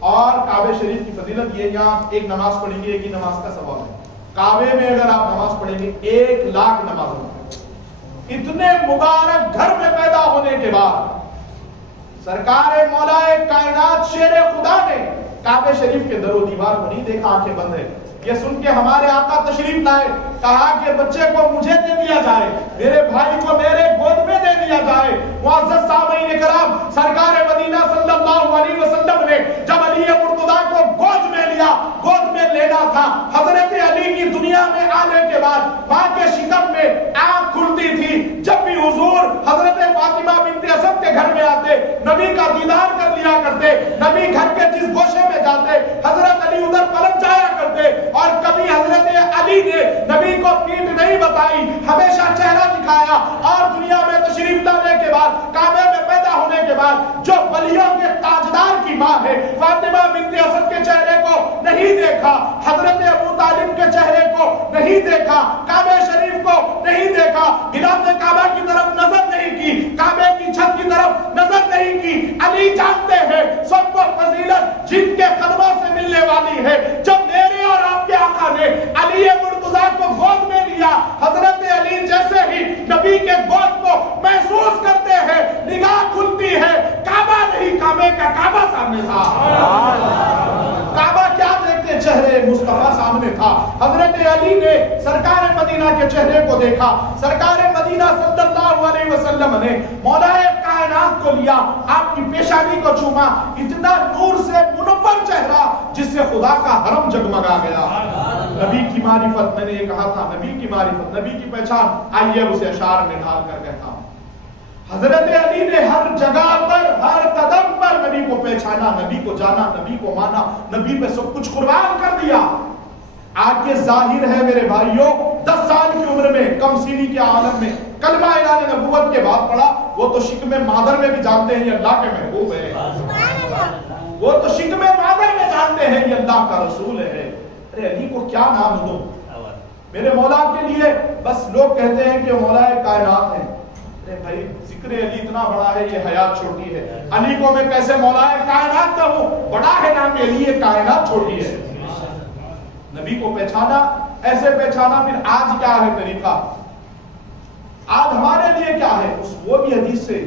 اور کعبہ شریف کی فضیلت یہ، یہاں ایک نماز پڑھیں گے، ایک ہی نماز کا ثواب ہے. کعبے میں اگر آپ نماز پڑھیں گے 1,00,000 نمازوں. اتنے مبارک گھر میں پیدا ہونے کے بعد سرکار مولا کائنات شیر خدا نے کعبہ شریف کے در و دیوار کو نہیں دیکھا، آنکھیں بند ہے. یہ سن کے ہمارے آقا تشریف لائے، کہا کہ بچے کو مجھے دے دیا جائے، میرے بھائی کو میرے گود میں دے دیا جائے. معزز سامعین کرام، سرکار مدینہ صلی اللہ علیہ وسلم نے جب علی مرتضیٰ کو گود میں لیا، گود میں لینا تھا، حضرت علی کی دنیا میں آنے کے بعد ماں کے شکم میں آنکھ کھلتی تھی. جب بھی حضور حضرت فاطمہ بنت اسد کے گھر میں آتے، نبی کا دیدار کر لیا کرتے. نبی گھر کے جس گوشے میں جاتے، حضرت علی ادھر پلٹ جایا کرتے. اور کبھی حضرت علی نے نبی کو پیٹھ نہیں بتائی، ہمیشہ چہرہ دکھایا. اور دنیا میں تشریف لانے کے بعد، کعبے میں پیدا ہونے کے بعد، جو ولیوں کے تاجدار کی ماں ہے، فاطمہ بنت اسد کے چہرے کو نہیں دیکھا، حضرت ابو طالب کے چہرے کو نہیں دیکھا، کعبہ شریف کو نہیں دیکھا، غلاف کعبہ کی طرف نظر نہیں کی، کعبے کی چھت کی طرف نظر نہیں کی. علی جانتے ہیں سب کو فضیلت جن کے قدموں سے ملنے والی ہے. جب میرے اور آپ کے آقا نے علی مرتضیٰ کو گود میں لیا، حضرت علی جیسے ہی نبی کے گود کو محسوس کرتے ہیں، نگاہ کھلتی ہے، کعبہ نہیں، کعبے کا کعبہ سامنے تھا. کعبہ کیا دیکھتے، چہرے مصطفیٰ سامنے تھا. حضرت علی نے سرکار مدینہ کے چہرے کو دیکھا. سرکار مدینہ صلی اللہ علیہ وسلم نے مولا کائنات کو لیا، آپ کی پیشانی کو چوما. اتنا نور سے منور چہرہ جس سے خدا کا حرم جگمگا گیا. نبی کی معرفت، میں نے یہ کہا تھا، نبی کی معرفت، نبی کی پہچان، آئیے اسے اشعار میں ڈھال کر کہتا ہوں. حضرت علی نے ہر جگہ پر، ہر قدم پر نبی کو پہچانا، نبی کو جانا، نبی کو مانا، نبی پہ سب کچھ قربان کر دیا. آج یہ ظاہر ہے میرے بھائیوں، 10 سال کی عمر میں، کم سینی کے عالم میں کلمہ اعلان نبوت کے بعد پڑھا. وہ تو شکم مادر میں بھی جانتے ہیں یہ اللہ کے محبوب ہے، وہ تو شکم مادر میں جانتے ہیں یہ اللہ کا رسول ہے. ارے علی کو کیا نام دوں میرے مولا کے لیے؟ بس لوگ کہتے ہیں کہ مولا کائنات ہے. ارے بھائی ذکر علی اتنا بڑا ہے، یہ حیات چھوٹی ہے. علی کو میں کیسے مولا کائنات کہوں؟ بڑا ہے نام علی، یہ کائنات چھوٹی ہے. نبی کو پہچانا، ایسے پہچانا. پھر آج کیا ہے طریقہ؟ آج ہمارے لیے کیا ہے؟ وہ بھی حدیث سے،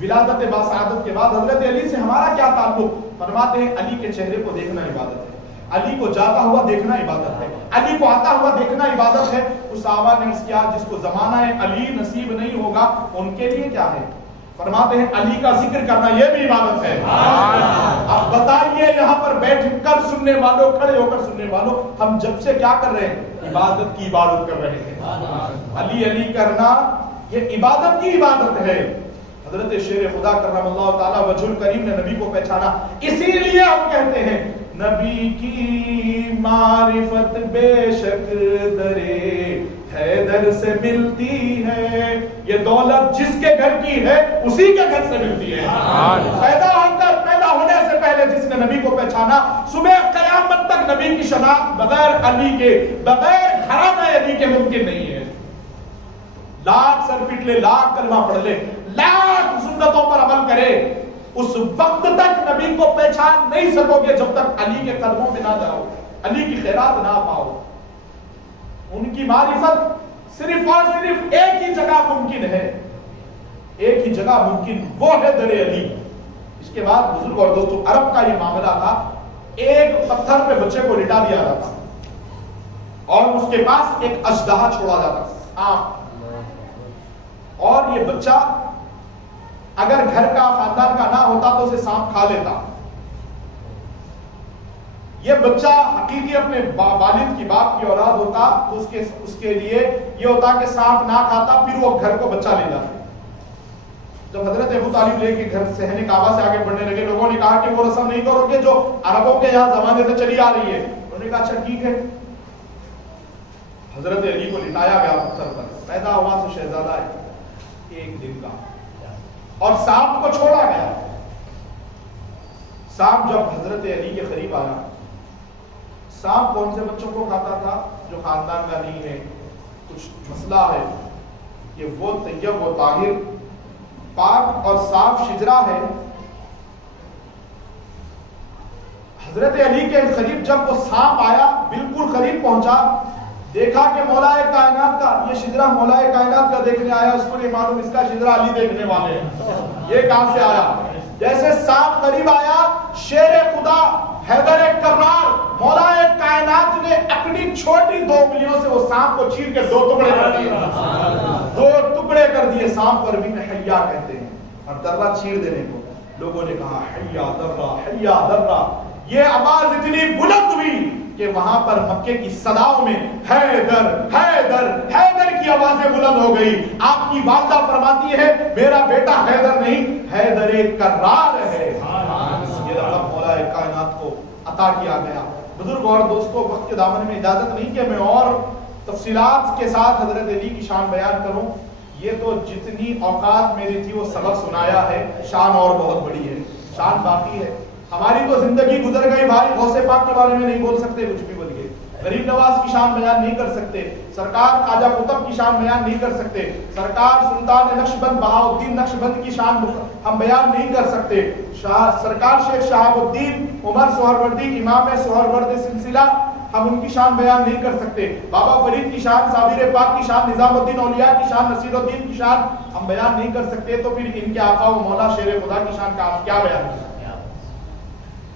ولادت باسعادت کے بعد حضرت علی سے ہمارا کیا تعلق؟ فرماتے ہیں علی کے چہرے کو دیکھنا عبادت ہے، علی کو جاتا ہوا دیکھنا عبادت ہے، علی کو آتا ہوا دیکھنا عبادت ہے. اس صحابہ نے اس کیا جس کو زمانہ علی نصیب نہیں ہوگا ان کے لیے کیا ہے؟ فرماتے ہیں علی کا ذکر کرنا یہ بھی عبادت ہے. اب بتائیے یہاں پر بیٹھ کر سننے والوں، کھڑے ہو کر سننے والوں، ہم جب سے کیا کر رہے ہیں؟ عبادت کی عبادت کر رہے ہیں. علی علی کرنا یہ عبادت کی عبادت ہے. حضرت شیر خدا کرم اللہ تعالی وجہ الکریم نے نبی کو پہچانا. اسی لیے ہم کہتے ہیں نبی کی معرفت بے شک درے حیدر سے ملتی ہے. یہ دولت جس کے گھر کی ہے اسی کے گھر سے ملتی ہے. پیدا ہونے سے پہلے جس نے نبی کو پہچانا، صبح قیامت تک نبی کی شناخت بغیر علی کے، بغیر گھرانہ علی کے ممکن نہیں ہے. لاکھ سر پٹ لے، لاکھ کلمہ پڑھ لے، لاکھ سنتوں پر عمل کرے، اس وقت تک نبی کو پہچان نہیں سکو گے جب تک علی کے قدموں میں نہ جاؤ، علی کی خیرات نہ پاؤ. ان کی معرفت صرف اور صرف ایک ہی جگہ ممکن ہے، ایک ہی جگہ ممکن، وہ ہے در علی. اس کے بعد بزرگ اور دوستو، عرب کا یہ معاملہ تھا، ایک پتھر پہ بچے کو لٹا دیا جاتا اور اس کے پاس ایک اژدہا چھوڑا جاتا، سانپ. اور یہ بچہ اگر گھر کا، خاندان کا نہ ہوتا تو اسے سانپ کھا لیتا. یہ بچہ حقیقی اپنے والد کی، باپ کی اولاد ہوتا تو اس کے لیے یہ ہوتا کہ سانپ نہ کھاتا، پھر وہ گھر کو بچہ لے جاتا. جب حضرت ابو طالب لے کے گھر صحن کعبہ سے آگے بڑھنے لگے، لوگوں نے کہا کہ وہ رسم نہیں کرو گے جو عربوں کے یہاں زمانے سے چلی آ رہی ہے. انہوں نے کہا اچھا ٹھیک ہے. حضرت علی کو لٹایا گیا پتھر پر. پیدا ہوا سے شہزادہ ہے ایک دن کا، اور سانپ کو چھوڑا گیا. سانپ جب حضرت علی کے قریب آیا، سانپ کون سے بچوں کو کھاتا تھا؟ جو خاندان کا نہیں ہے، کچھ مسئلہ ہے. یہ وہ طیب و طاہر، پاک اور صاف شجرا ہے. حضرت علی کے قریب جب وہ سانپ آیا بالکل قریب پہنچا, دیکھا کہ مولا کائنات کا یہ شجرہ مولا کائنات کا دیکھنے آیا, اس کو نہیں معلوم اس کا شجرہ علی دیکھنے والے ہیں, یہ کہاں سے آیا. جیسے سانپ قریب آیا, شیر خدا حیدر کرار مولا کائنات نے اپنی چھوٹی 2 انگلیوں سے وہ سانپ کو چیر کے 2 ٹکڑے کر دیے, 2 ٹکڑے کر دیے. سانپ کو عربی میں حیا کہتے ہیں, اور درہ چیر دینے کو. لوگوں نے کہا حیا درہ حیا درہ. یہ آواز اتنی بلند ہوئی کہ وہاں پر مکے کی صداؤں میں حیدر حیدر حیدر کی آوازیں بلند ہو گئی. آپ کی والدہ فرماتی ہے میرا بیٹا حیدر نہیں حیدر کرار ہے. یہ لقب مولا کائنات کو عطا کیا گیا. بزرگ اور دوستوں, وقت کے دامن میں اجازت نہیں کہ میں اور تفصیلات کے ساتھ حضرت علی کی شان بیان کروں. یہ تو جتنی اوقات میری تھی وہ سبق سنایا ہے, شان اور بہت بڑی ہے, شان باقی ہے. ہماری تو زندگی گزر گئی بھائی, غوث پاک کے بارے میں نہیں بول سکتے, کچھ بھی بولیے. غریب نواز کی شان بیان نہیں کر سکتے, سرکار خواجہ قطب کی شان بیان نہیں کر سکتے, سرکار سلطان نقشبند بہاؤالدین نقشبند کی شان ہم بیان نہیں کر سکتے, سرکار شیخ شہاب الدین عمر سہروردی امام سہرورد سلسلہ ہم ان کی شان بیان نہیں کر سکتے. بابا فرید کی شان, صابر پاک کی شان, نظام الدین اولیاء کی شان, نصیر الدین کی شان ہم بیان نہیں کر سکتے. تو پھر ان کے آقا و مولا شیر خدا کی شان کا آپ کیا بیان کر سکتے.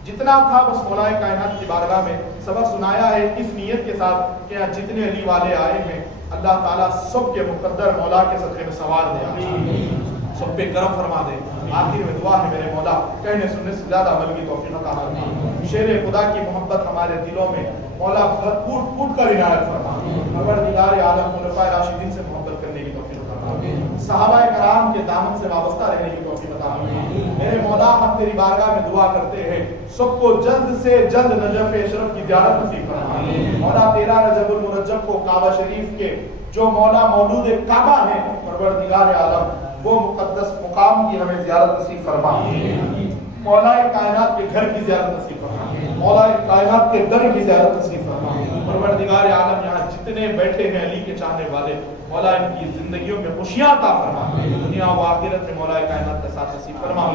جتنا تھا بس مولا کائنات کی بارگاہ میں سبق سنایا ہے اس نیت کے ساتھ کہ جتنے علی والے آئے ہیں اللہ تعالیٰ سب کے مقدر مولا کے صدقے میں سوار دے, سب پہ کرم فرما دے. آخر میں دعا ہے میرے مولا کہنے سننے سے زیادہ عمل کی توفیق عطا فرما. شیر خدا کی محبت ہمارے دلوں میں مولا پھوٹ پھوٹ کر عنایت فرما. پروردگار عالم خلفائے راشدین سے محبت کرنے کی توفیق عطا فرما, صحابہ کرام کے دامن سے وابستہ رہنے کی توفیق عطا فرما. میرے مولا ہم تیری بارگاہ میں دعا کرتے ہیں سب کو جلد سے جلد نجف اشرف کی زیارت نصیب فرما. مولا 13 رجب المرجب کو کعبہ شریف کے جو مولا مولود کعبہ ہیں پروردگار عالم وہ مقدس مقام کی ہمیں زیارت نصیب فرما. مولا کائنات کے گھر کی زیارت نصیب فرما, مولا کائنات کے در کی زیارت نصیب فرما. پروردگار عالم یہاں جتنے بیٹھے ہیں علی کے چاہنے والے مولا ان کی زندگیوں میں خوشیاں عطا فرما, دنیا و آخرت میں مولا کائنات کا ساتھ نصیب فرما.